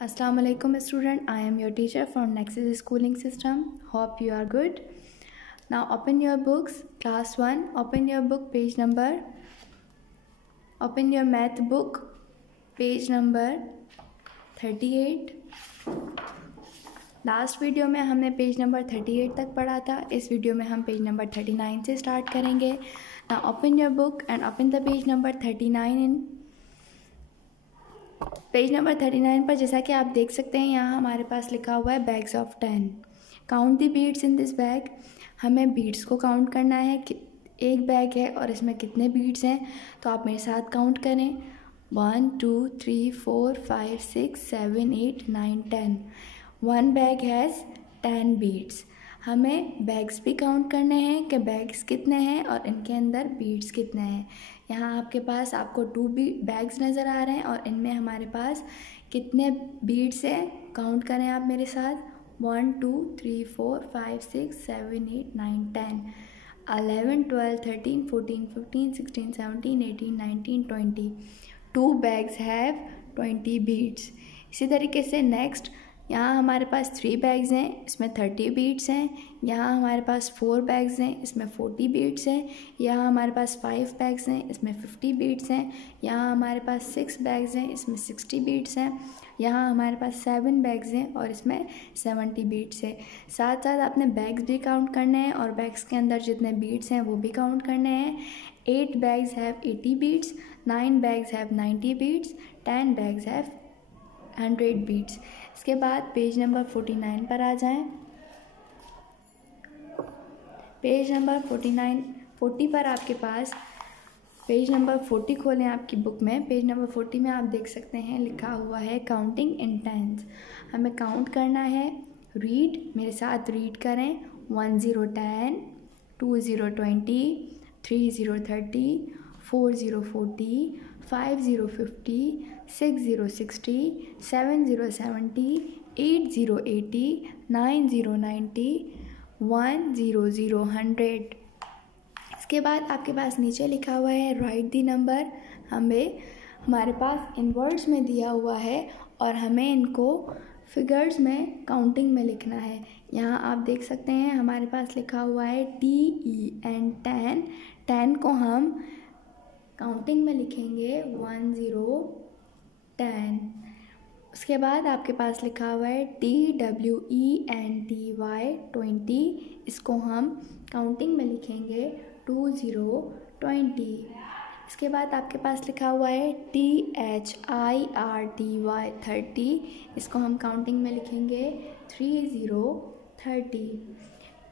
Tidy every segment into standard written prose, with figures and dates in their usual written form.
Assalamu alaikum student. I am your teacher from Nexus Schooling System. Hope you are good. Now open your books. Class 1. Open your book page number. Open your math book page number 38. Last video में हमने page number 38 तक पढ़ा था. इस video में हम page number 39 से start करेंगे. Now open your book and open the page number 39 in page number 39 पर जैसा कि आप देख सकते हैं यहाँ हमारे पास लिखा हुआ है bags of 10. Count the beads in this bag. हमें बीड्स को काउंट करना है कि एक बैग है और इसमें कितने बीड्स हैं. तो आप मेरे साथ काउंट करें. 1 2 3 4 5 6 7 8 9 10. One bag has 10 beads. हमें बैग्स भी काउंट करने हैं कि बैग्स कितने हैं और इनके अंदर बीड्स कितने हैं. यहाँ आपके पास आपको 2 बैग्स नज़र आ रहे हैं और इनमें हमारे पास कितने बीड्स हैं. काउंट करें आप मेरे साथ. 1 2 3 4 5 6 7 8 9 10 11 12 13 14 15 16 17 18 19 20. 2 बैग्स हैव 20 बीड्स. इसी तरीके से नेक्स्ट यहाँ हमारे पास 3 बैग्स हैं, इसमें 30 बीड्स हैं. यहाँ हमारे पास 4 बैग्स हैं, इसमें 40 बीड्स हैं. यहाँ हमारे पास 5 बैग्स हैं, इसमें 50 बीड्स हैं. यहाँ हमारे पास 6 बैग्स हैं, इसमें 60 बीड्स हैं. यहाँ हमारे पास 7 बैग्स हैं और इसमें 70 बीड्स हैं. साथ साथ आपने बैग्स भी काउंट करने हैं और बैग्स के अंदर जितने बीड्स हैं वो भी काउंट करने हैं. 8 bags have 80 beads, 9 bags have 90 beads, 10 bags have 100 beads. इसके बाद पेज नंबर 49 पर आ जाएं. पेज नंबर 40 पर आपके पास पेज नंबर 40 खोलें आपकी बुक में. पेज नंबर 40 में आप देख सकते हैं लिखा हुआ है काउंटिंग इन टेंस. हमें काउंट करना है. रीड मेरे साथ रीड करें. 1 0 10, 2 0 20, 3 0 30, 4 0 40, 5 0 50, 6 0 60, 7 0 70, 8 0 80, 9 0 90, 1 0 0 100. इसके बाद आपके पास नीचे लिखा हुआ है राइट द नंबर. हमारे पास इन वर्ड्स में दिया हुआ है और हमें इनको फिगर्स में काउंटिंग में लिखना है. यहाँ आप देख सकते हैं हमारे पास लिखा हुआ है TEN 10. 10 को हम काउंटिंग में लिखेंगे 1 0 10. उसके बाद आपके पास लिखा हुआ है TWENTY 20. इसको हम काउंटिंग में लिखेंगे 2 0 20. इसके बाद आपके पास लिखा हुआ है THIRTY 30. इसको हम काउंटिंग में लिखेंगे 3 0 30.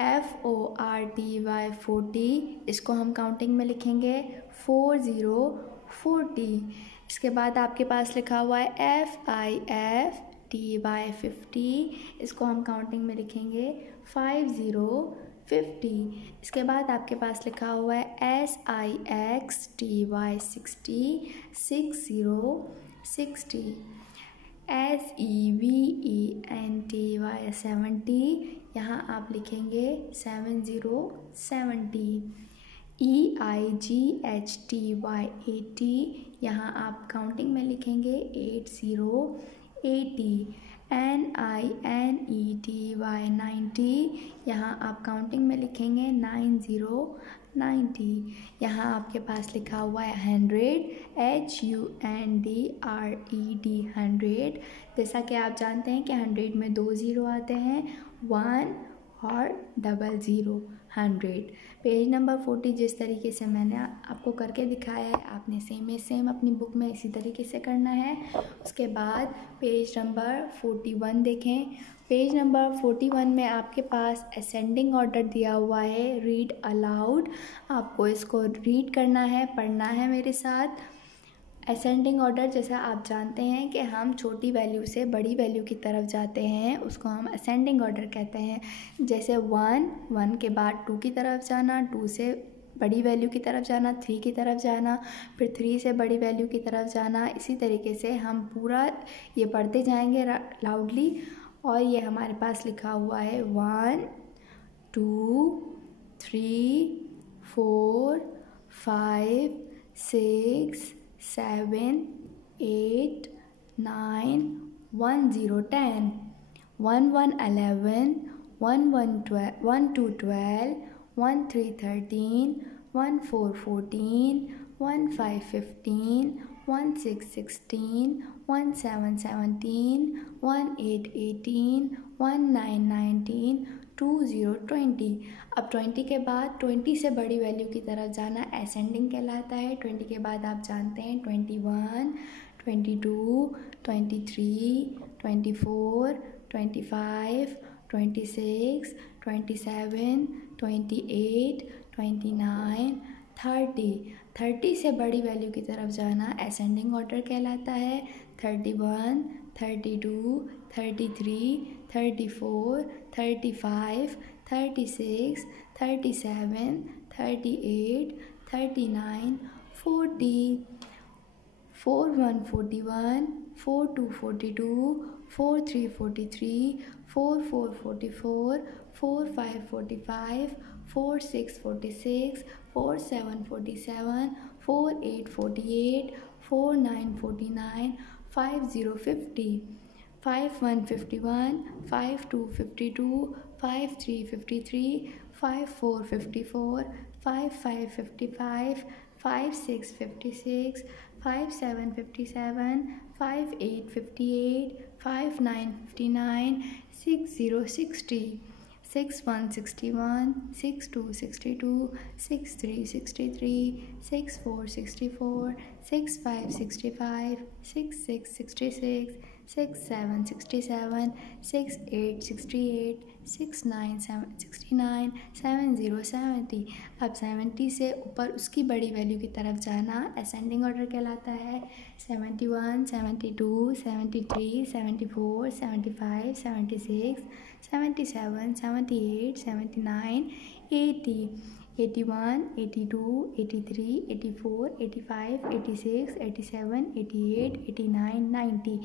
FORTY 40. इसको हम काउंटिंग में लिखेंगे 4 0 40. इसके बाद आपके पास लिखा हुआ है FIFTY 50. इसको हम काउंटिंग में लिखेंगे 5 0 50. इसके बाद आपके पास लिखा हुआ है SIXTY 60. 6 0 60. SEVENTY 70. यहाँ आप लिखेंगे 7 0 70. EIGHTY 80. यहाँ आप काउंटिंग में लिखेंगे 8 0 80. NINETY 90. यहाँ आप काउंटिंग में लिखेंगे 9 0 90. यहाँ आपके पास लिखा हुआ है 100. HUNDRED 100. जैसा कि आप जानते हैं कि 100 में 2 ज़ीरो आते हैं, 1 और 00 100. पेज नंबर 40 जिस तरीके से मैंने आपको करके दिखाया है आपने सेम अपनी बुक में इसी तरीके से करना है. उसके बाद पेज नंबर 41 देखें. पेज नंबर 41 में आपके पास असेंडिंग ऑर्डर दिया हुआ है. Read aloud. आपको इसको रीड करना है, पढ़ना है मेरे साथ. असेंडिंग ऑर्डर जैसा आप जानते हैं कि हम छोटी वैल्यू से बड़ी वैल्यू की तरफ जाते हैं, उसको हम असेंडिंग ऑर्डर कहते हैं. जैसे 1 के बाद 2 की तरफ जाना, 2 से बड़ी वैल्यू की तरफ जाना, 3 की तरफ जाना, फिर 3 से बड़ी वैल्यू की तरफ जाना. इसी तरीके से हम पूरा ये पढ़ते जाएंगे लाउडली. और ये हमारे पास लिखा हुआ है 1 2 3 4 5 6 7 8 9 1 0 10, 1 1 11, 1 1 12, 1 2 12, 1 3 13, 1 4 14, 1 5 15, 1 6 16, 1 7 17, 1 8 18, 1 9 19, 2 0 20। अब 20 के बाद 20 से बड़ी वैल्यू की तरफ जाना असेंडिंग कहलाता है। 20 के बाद आप जानते हैं 21, 22, 23, 24, 25, 26, 27, 28, 29, 30। 30 से बड़ी वैल्यू की तरफ जाना असेंडिंग ऑर्डर कहलाता है। 31, 32, 33, 34, 35, 36, 37, 38, 39, 40, 41 41, 42 42, 43 43, 44 44, 45 45, 46 46, 47 47, 48 48, 49 49, 50 50, 51 51, 52 52, 53 53, 54 54, 55 55, 56 56, 57 57, 58 58, 59 59, 60 60, 61 61, 62 62, 63 63, 64 64, 65 65, 66 66, 67 67, 68 68, 69 69, 70 70। अब 70 से ऊपर उसकी बड़ी वैल्यू की तरफ जाना असेंडिंग ऑर्डर कहलाता है। 71 72, 73, 74, 75, 76, 77, 78, 79, 80, 81, 82, 83, 84, 85, 86, 87, 88, 89, 90,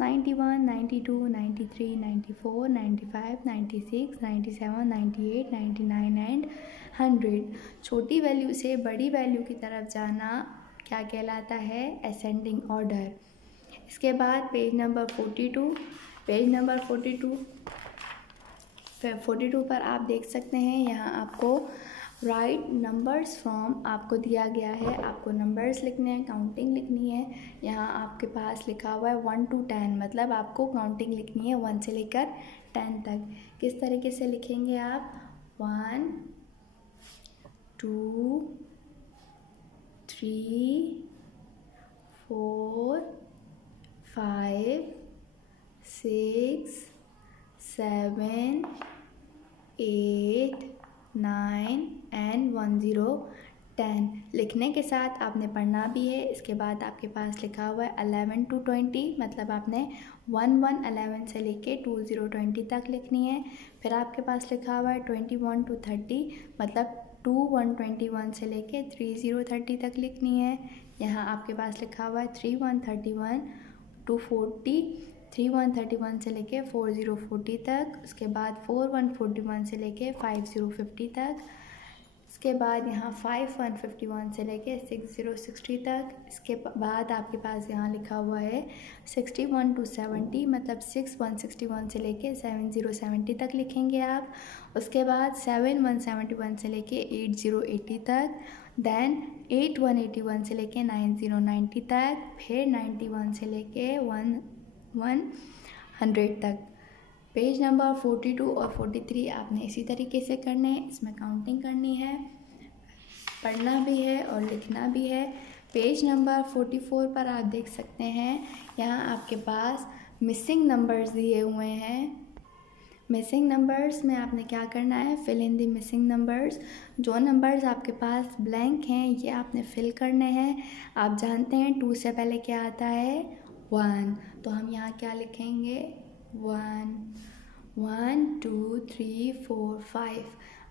91, 92, 93, 94, 95, 96, 97, 98, 99 एंड 100। छोटी वैल्यू से बड़ी वैल्यू की तरफ जाना क्या कहलाता है? Ascending order. इसके बाद पेज नंबर 42, पेज नंबर 42 पर आप देख सकते हैं, यहाँ आपको राइट नंबर्स फ्रॉम आपको दिया गया है। आपको नंबर्स लिखने हैं, काउंटिंग लिखनी है। यहाँ आपके पास लिखा हुआ है 1 to 10, मतलब आपको काउंटिंग लिखनी है 1 से लेकर 10 तक। किस तरीके से लिखेंगे आप? 1 2 3 4 5 6 7 8 9 एंड 1 0 10। लिखने के साथ आपने पढ़ना भी है। इसके बाद आपके पास लिखा हुआ है 11 to 20, मतलब आपने 1 1 11 से लेके 2 0 20 तक लिखनी है। फिर आपके पास लिखा हुआ है 21 to 30, मतलब 2 1 21 से लेके 3 0 30 तक लिखनी है। यहाँ आपके पास लिखा हुआ है 3 1 31 to 40, 3 1 31 से लेके 4 0 40 तक। उसके बाद 4 1 41 से लेके 5 0 50 तक। इसके बाद यहाँ 5 1 51 से लेके 6 0 60 तक। इसके बाद आपके पास यहाँ लिखा हुआ है 61 to 70, मतलब 6 1 61 से लेके 7 0 70 तक लिखेंगे आप। उसके बाद 7 1 71 से लेके 8 0 80 तक। देन 8 1 81 से लेके 9 0 90 तक। फिर 91 से लेके 1 100 तक। पेज नंबर 42 और 43 आपने इसी तरीके से करने हैं। इसमें काउंटिंग करनी है, पढ़ना भी है और लिखना भी है। पेज नंबर 44 पर आप देख सकते हैं, यहाँ आपके पास मिसिंग नंबर्स दिए हुए हैं। मिसिंग नंबर्स में आपने क्या करना है? Fill in the missing numbers. जो नंबर्स आपके पास ब्लैंक हैं ये आपने फिल करने हैं। आप जानते हैं 2 से पहले क्या आता है? 1, तो हम यहाँ क्या लिखेंगे? 1 1 2 3 4 5।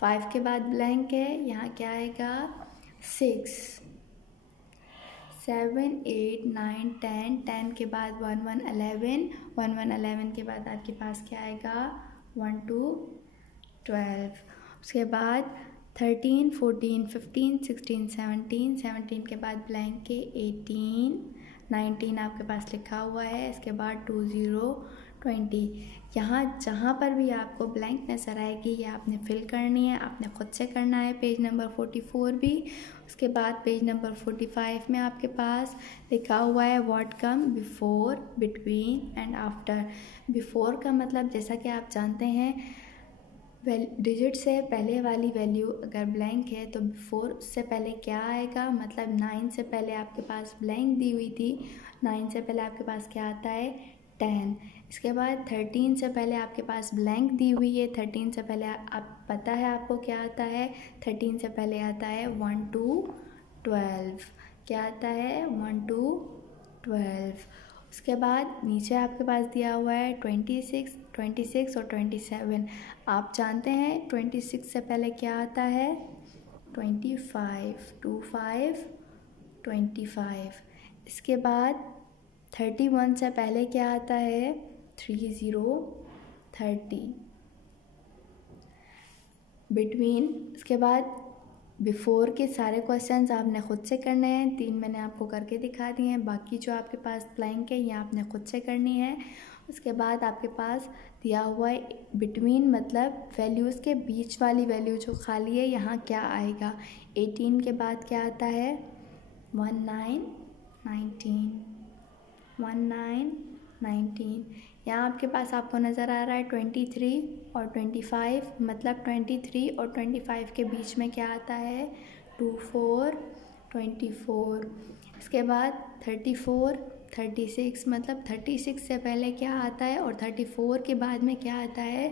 5 के बाद ब्लैंक है, यहाँ क्या आएगा? 6 7 8 9 10। 10 के बाद 1 1 11। 1 1 11 के बाद आपके पास क्या आएगा? 1 2 12। उसके बाद 13 14 15 16 17। 17 के बाद ब्लैंक के 18 19 आपके पास लिखा हुआ है, इसके बाद 2020। यहाँ जहाँ पर भी आपको ब्लैंक नज़र आएगी ये आपने फिल करनी है, आपने ख़ुद से करना है। पेज नंबर 44 भी। उसके बाद पेज नंबर 45 में आपके पास लिखा हुआ है what come before, between and after. Before का मतलब जैसा कि आप जानते हैं डिजिट से पहले वाली वैल्यू अगर ब्लैंक है तो बिफोर उससे पहले क्या आएगा, मतलब 9 से पहले आपके पास ब्लैंक दी हुई थी, 9 से पहले आपके पास क्या आता है 10। इसके बाद 13 से पहले आपके पास ब्लैंक दी हुई है, 13 से पहले आप पता है आपको क्या आता है, 13 से पहले आता है 1 to 12। क्या आता है 1 to 12। उसके बाद नीचे आपके पास दिया हुआ है 26 और 27। आप जानते हैं 26 से पहले क्या आता है 25, 25, 25। इसके बाद 31 से पहले क्या आता है 30, 30। बिटवीन, इसके बाद बिफोर के सारे क्वेश्चंस आपने ख़ुद से करने हैं, 3 मैंने आपको करके दिखा दिए हैं, बाकी जो आपके पास ब्लैंक है ये आपने ख़ुद से करनी है। उसके बाद आपके पास दिया हुआ है बिटवीन मतलब वैल्यूज़ के बीच वाली वैल्यू जो खाली है यहाँ क्या आएगा। 18 के बाद क्या आता है 19, 19, 19, 19। यहाँ आपके पास आपको नज़र आ रहा है 23 और 25, मतलब 23 और 25 के बीच में क्या आता है 24, 24। इसके बाद 34, 36, मतलब 36 से पहले क्या आता है और 34 के बाद में क्या आता है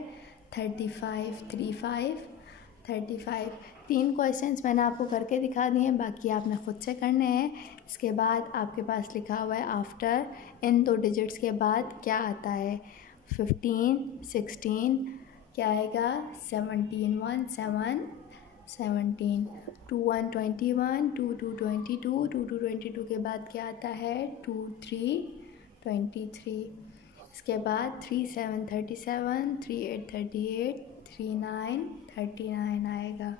35, 35, 35। 3 क्वेश्चंस मैंने आपको करके दिखा दिए हैं, बाकी आपने ख़ुद से करने हैं। इसके बाद आपके पास लिखा हुआ है आफ्टर, इन 2 डिजिट्स के बाद क्या आता है 15, 16, क्या आएगा 17, 1 7, 17, 2 1 21, 2 2 22, 2 2 22 के बाद क्या आता है 2 3 23। इसके बाद 3 7 37, 3 8 38, 3 9 39 आएगा।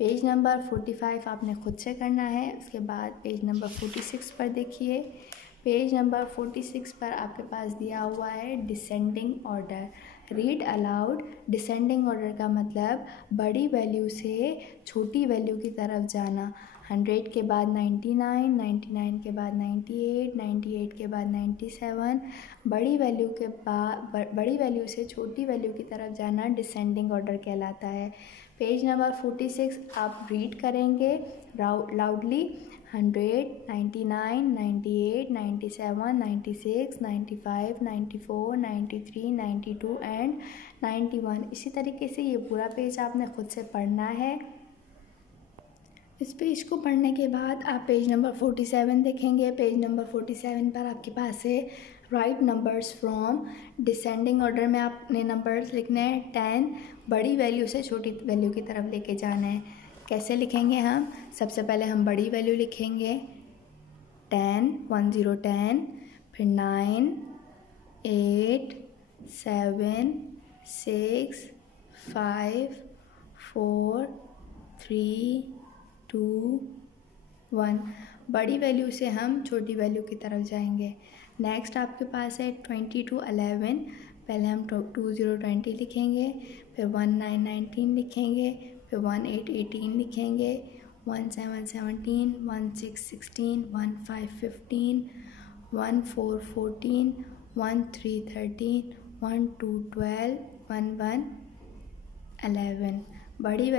पेज नंबर 45 आपने ख़ुद से करना है। उसके बाद पेज नंबर 46 पर देखिए। पेज नंबर 46 पर आपके पास दिया हुआ है descending order. Read aloud. Descending order का मतलब बड़ी वैल्यू से छोटी वैल्यू की तरफ जाना। 100 के बाद 99, 99 के बाद 98, 98 के बाद 97। बड़ी वैल्यू से छोटी वैल्यू की तरफ जाना डिसेंडिंग ऑर्डर कहलाता है। पेज नंबर 46 आप रीड करेंगे लाउडली। 100, 99, 98, 97, 96, 95, 94, 93, 92 एंड 91। इसी तरीके से ये पूरा पेज आपने खुद से पढ़ना है। इस पेज को पढ़ने के बाद आप पेज नंबर 47 देखेंगे। पेज नंबर 47 पर आपके पास है right numbers from descending order में आपने नंबर्स लिखने हैं 10 बड़ी वैल्यू से छोटी वैल्यू की तरफ लेके जाना है। कैसे लिखेंगे हम? सबसे पहले हम बड़ी वैल्यू लिखेंगे 10, 1 0 10, फिर 9 8 7 6 5 4 3 2 1। बड़ी वैल्यू से हम छोटी वैल्यू की तरफ जाएंगे। नेक्स्ट आपके पास है 20 to 11। पहले हम 2 0 20 लिखेंगे, फिर 1 9 19 लिखेंगे, फिर 1 8 18 लिखेंगे, 1 7 17, 1 6 16, 1 5 15, 1 4 14, 1 3 13, 1 2 12, 1 1 11। बड़ी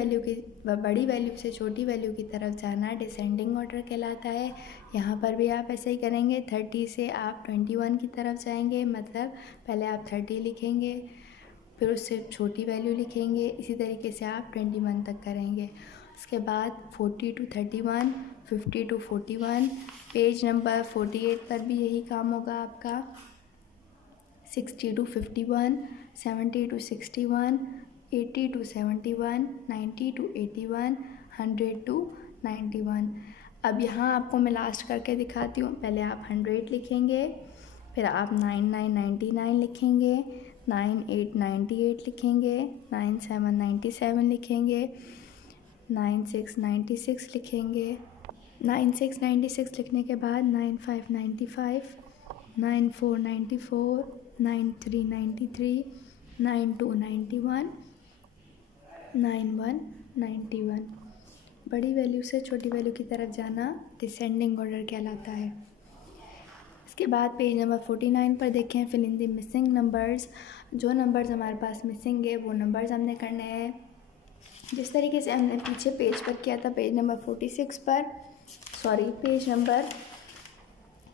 वैल्यू से छोटी वैल्यू की तरफ जाना डिसेंडिंग ऑर्डर कहलाता है। यहाँ पर भी आप ऐसे ही करेंगे। 30 से आप 21 की तरफ जाएंगे, मतलब पहले आप 30 लिखेंगे, फिर उससे छोटी वैल्यू लिखेंगे। इसी तरीके से आप 21 तक करेंगे। उसके बाद 40 to 31, 50 to 41। पेज नंबर 48 पर भी यही काम होगा आपका। 60 to 51, 70 to 61, 80 to 71, 90 to 81, 100 to 91। अब यहाँ आपको मैं लास्ट करके दिखाती हूँ। पहले आप 100 लिखेंगे, फिर आप 9 9 99 लिखेंगे, 9 8 98 लिखेंगे, 9 7 97 लिखेंगे, 9 6 96 लिखेंगे, 9696 लिखने के बाद 9595, 9494, 9393, 9291, 9191। बड़ी वैल्यू से छोटी वैल्यू की तरफ जाना डिसेंडिंग ऑर्डर कहलाता है। इसके बाद पेज नंबर 49 पर देखें, fill in the missing numbers. जो नंबर्स हमारे पास मिसिंग है वो नंबर्स हमने करने हैं जिस तरीके से हमने पीछे पेज पर किया था, पेज नंबर 46 पर, पेज नंबर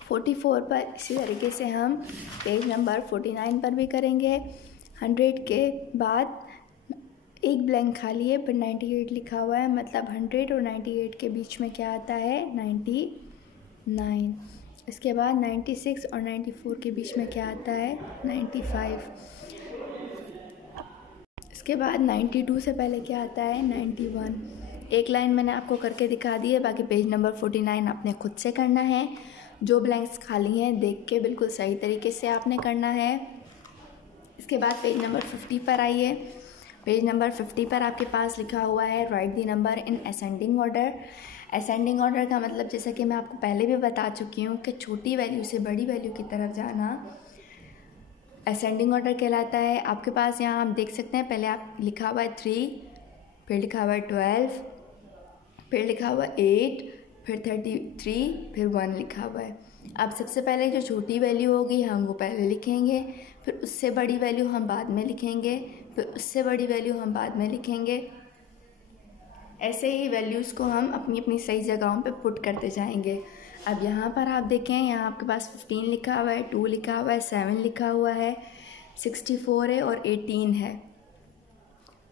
44 पर। इसी तरीके से हम पेज नंबर 49 पर भी करेंगे। 100 के बाद एक ब्लैंक खाली है पर 98 लिखा हुआ है, मतलब 100 और 98 के बीच में क्या आता है, 99। इसके बाद 96 और 94 के बीच में क्या आता है, 95। इसके बाद 92 से पहले क्या आता है, 91। एक लाइन मैंने आपको करके दिखा दी है, बाकी पेज नंबर 49 आपने खुद से करना है। जो ब्लैंक्स खाली हैं देख के बिल्कुल सही तरीके से आपने करना है। इसके बाद पेज नंबर 50 पर आइए। पेज नंबर 50 पर आपके पास लिखा हुआ है right the number in ascending order. Ascending order का मतलब जैसा कि मैं आपको पहले भी बता चुकी हूँ कि छोटी वैल्यू से बड़ी वैल्यू की तरफ जाना असेंडिंग ऑर्डर कहलाता है। आपके पास यहाँ आप देख सकते हैं, पहले आप लिखा हुआ है 3, फिर लिखा हुआ है 12, फिर लिखा हुआ है 8, फिर 33, फिर 1 लिखा हुआ है। अब सबसे पहले जो छोटी वैल्यू होगी हम वो पहले लिखेंगे, फिर उससे बड़ी वैल्यू हम बाद में लिखेंगे, फिर उससे बड़ी वैल्यू हम बाद में लिखेंगे। ऐसे ही वैल्यूज़ को हम अपनी अपनी सही जगहों पे पुट करते जाएंगे। अब यहाँ पर आप देखें, यहाँ आपके पास 15 लिखा हुआ है, 2 लिखा हुआ है, 7 लिखा हुआ है, 64 है और 18 है।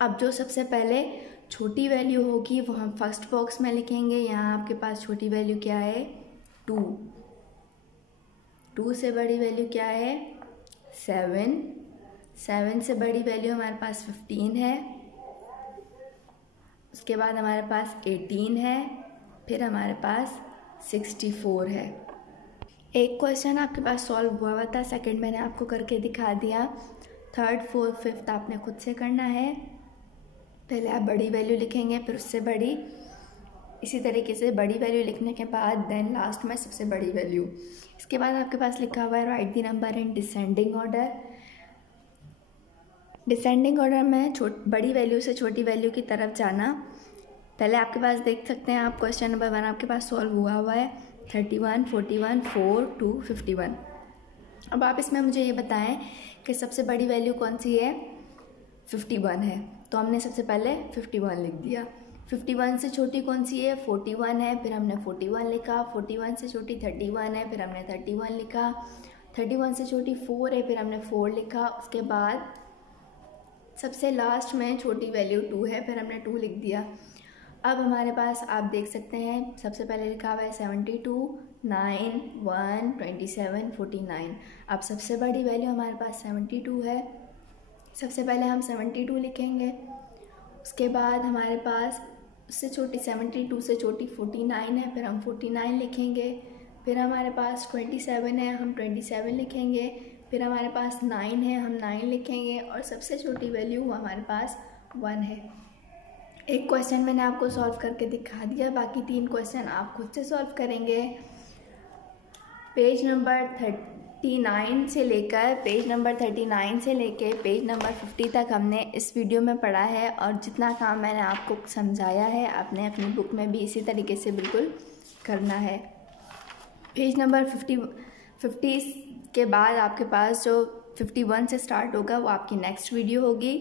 अब जो सबसे पहले छोटी वैल्यू होगी वो हम फर्स्ट बॉक्स में लिखेंगे। यहाँ आपके पास छोटी वैल्यू क्या है, 2। 2 से बड़ी वैल्यू क्या है, 7। 7 से बड़ी वैल्यू हमारे पास 15 है। उसके बाद हमारे पास 18 है, फिर हमारे पास 64 है। एक क्वेश्चन आपके पास सॉल्व हुआ था, सेकंड मैंने आपको करके दिखा दिया। थर्ड, फोर्थ, फिफ्थ आपने खुद से करना है। पहले आप बड़ी वैल्यू लिखेंगे, फिर उससे बड़ी, इसी तरीके से बड़ी वैल्यू लिखने के बाद देन लास्ट में सबसे बड़ी वैल्यू। इसके बाद आपके पास लिखा हुआ है right the number in descending order. Descending order में बड़ी वैल्यू से छोटी वैल्यू की तरफ जाना। पहले आपके पास देख सकते हैं आप, क्वेश्चन नंबर 1 आपके पास सॉल्व हुआ है, 31, 41, 4, 2, 51। अब आप इसमें मुझे ये बताएं कि सबसे बड़ी वैल्यू कौन सी है, 51 है, तो हमने सबसे पहले 51 लिख दिया। 51 से छोटी कौन सी है, 41 है, फिर हमने 41 लिखा। 41 से छोटी 31 है, फिर हमने 31 लिखा। 31 से छोटी 4 है, फिर हमने 4 लिखा। उसके बाद सबसे लास्ट में छोटी वैल्यू 2 है, फिर हमने 2 लिख दिया। अब हमारे पास आप देख सकते हैं सबसे पहले लिखा हुआ है 72, 9, 1, 27, 49। अब सबसे बड़ी वैल्यू हमारे पास 72 है, सबसे पहले हम 72 लिखेंगे। उसके बाद हमारे पास उससे छोटी 72 से छोटी 49 है, फिर हम 49 लिखेंगे। फिर हमारे पास 27 है, हम 27 लिखेंगे। फिर हमारे पास 9 है, हम 9 लिखेंगे। और सबसे छोटी वैल्यू हमारे पास 1 है। एक क्वेश्चन मैंने आपको सॉल्व करके दिखा दिया, बाकी 3 क्वेश्चन आप खुद से सॉल्व करेंगे। पेज नंबर 39 से लेकर पेज नंबर 50 तक हमने इस वीडियो में पढ़ा है, और जितना काम मैंने आपको समझाया है आपने अपनी बुक में भी इसी तरीके से बिल्कुल करना है। पेज नंबर 50 के बाद आपके पास जो 51 से स्टार्ट होगा वो आपकी नेक्स्ट वीडियो होगी।